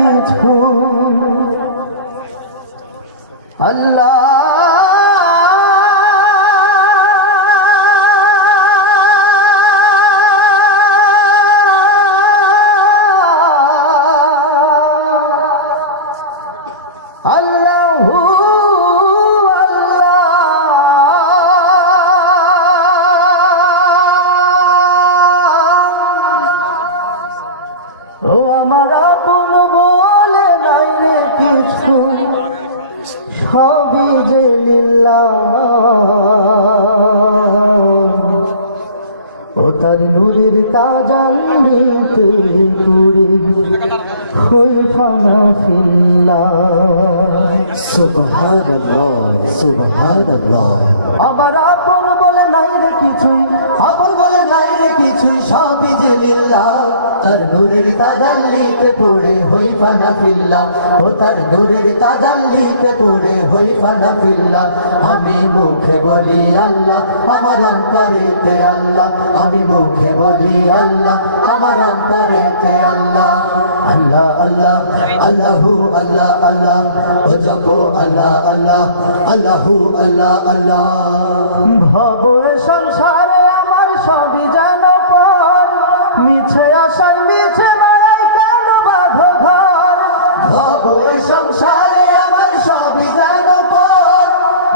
কিছু আল্লাহ সবই যে লিল্লাহ ও তার নূরের তাজাল্লিতে পুরে হই ফানা ফিল্লাহ সুবহানাল্লাহ সুবহানাল্লাহ আমার আপন বলে নাই রে কিছুই আপন বলে নাই রে কিছুই সবই যে লিল্লাহ তার নূরের তাজাল্লিতে পুরে হই ফানা ফিল্লাহ ও তার নূরের তাজাল্লিতে পুরে হই ফানা ফিল্লাহ আমি মুখে বলি আল্লাহ আমার অন্তরেতে আল্লাহ আমি মুখে বলি আল্লাহ আমার অন্তরেতে আল্লাহ আল্লাহ আল্লাহ আল্লাহু আল্লাহ আল্লাহ ও জপো আল্লাহ আল্লাহ আল্লাহু আল্লাহ আল্লাহ ভবে সংসারে আমার সবই যেন পর মিছে আশার মিছে মায়ায় কেন বাঁধো ঘর ভবে সংসারে আমার সবই যেন পর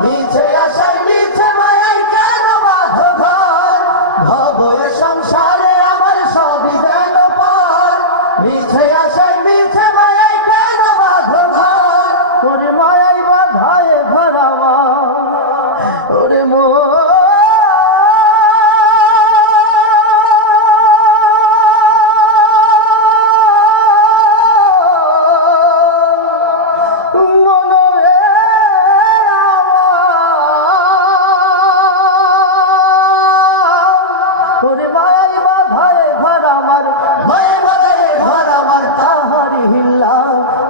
মিছে আশার মিছে মায়ায় কেন বাঁধো ঘর ভবে সংসারে আমার সবই যেন পর মিছে আশায় মিছে মায়ায় কেন বাঁধো ঘর ওরে মায়ায় বাঁধায় ঘর আমার ওরে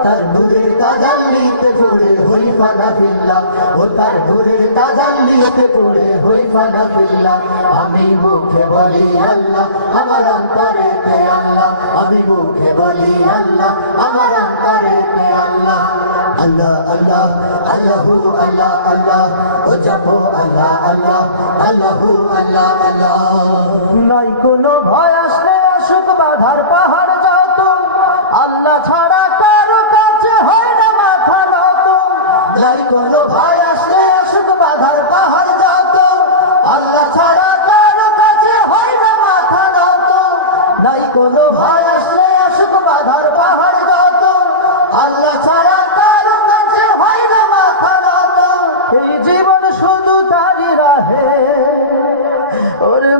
তার নূরের তাজাল্লিতে পড়ে হই ফানা ফিল্লাহ ও তার নূরের তাজাল্লিতে পড়ে হই ফানা ফিল্লাহ আমি মুখে বলি আল্লাহ আমার অন্তরেতে আল্লাহ আমি মুখে বলি আল্লাহ আমার অন্তরেতে আল্লাহ আল্লাহ আল্লাহ আল্লাহু আল্লাহ আল্লাহ ও জপো আল্লাহ আল্লাহ আল্লাহু আল্লাহ আল্লাহ নাই কোনো ভয় আসলে আসুক বাধার পাহাড় যত আল্লাহ ছাড়া কারো কাছে হয় না মাথা নত নাই কোনো ভয় আসলে আসুক বাধার পাহাড় যত আল্লাহ ছাড়া কারো কাছে হয় না মাথা নত নাই কোনো ভয় আসলে আসুক বাধার পাহাড় যত আল্লাহ ছাড়া কারো কাছে হয় না মাথা নত এই জীবন শুধু তারই রাহে ওরে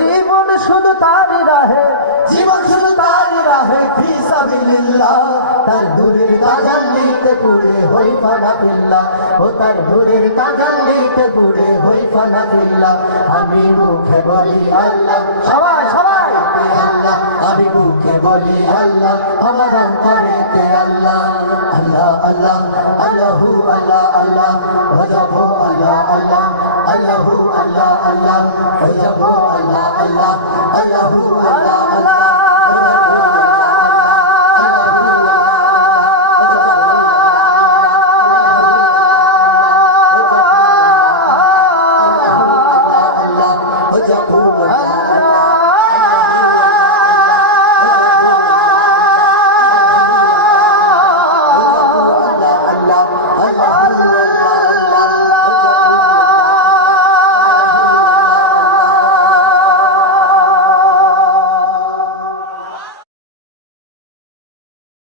জীবন শুধু তারই রাহে জীবন শুধু তারই রাহে ফি সাবিলিল্লাহ তার নূরের তাজাল্লিতে পুরে হই ফানা ফিল্লাহ ও তার নূরের তাজাল্লিতে পুরে হই ফানা ফিল্লাহ আমি মুখে বলি আল্লাহ সবাই সবাই আল্লাহ আমি মুখে বলি আল্লাহ আমার অন্তরেতে আল্লাহ আল্লাহ আল্লাহ আল্লাহু আল্লাহ আল্লাহ ভজবো আল্লাহ আল্লাহ আল্লাহু আল্লাহ আল্লাহ ভজবো আল্লাহ আল্লাহ আল্লাহু আল্লাহ আল্লাহ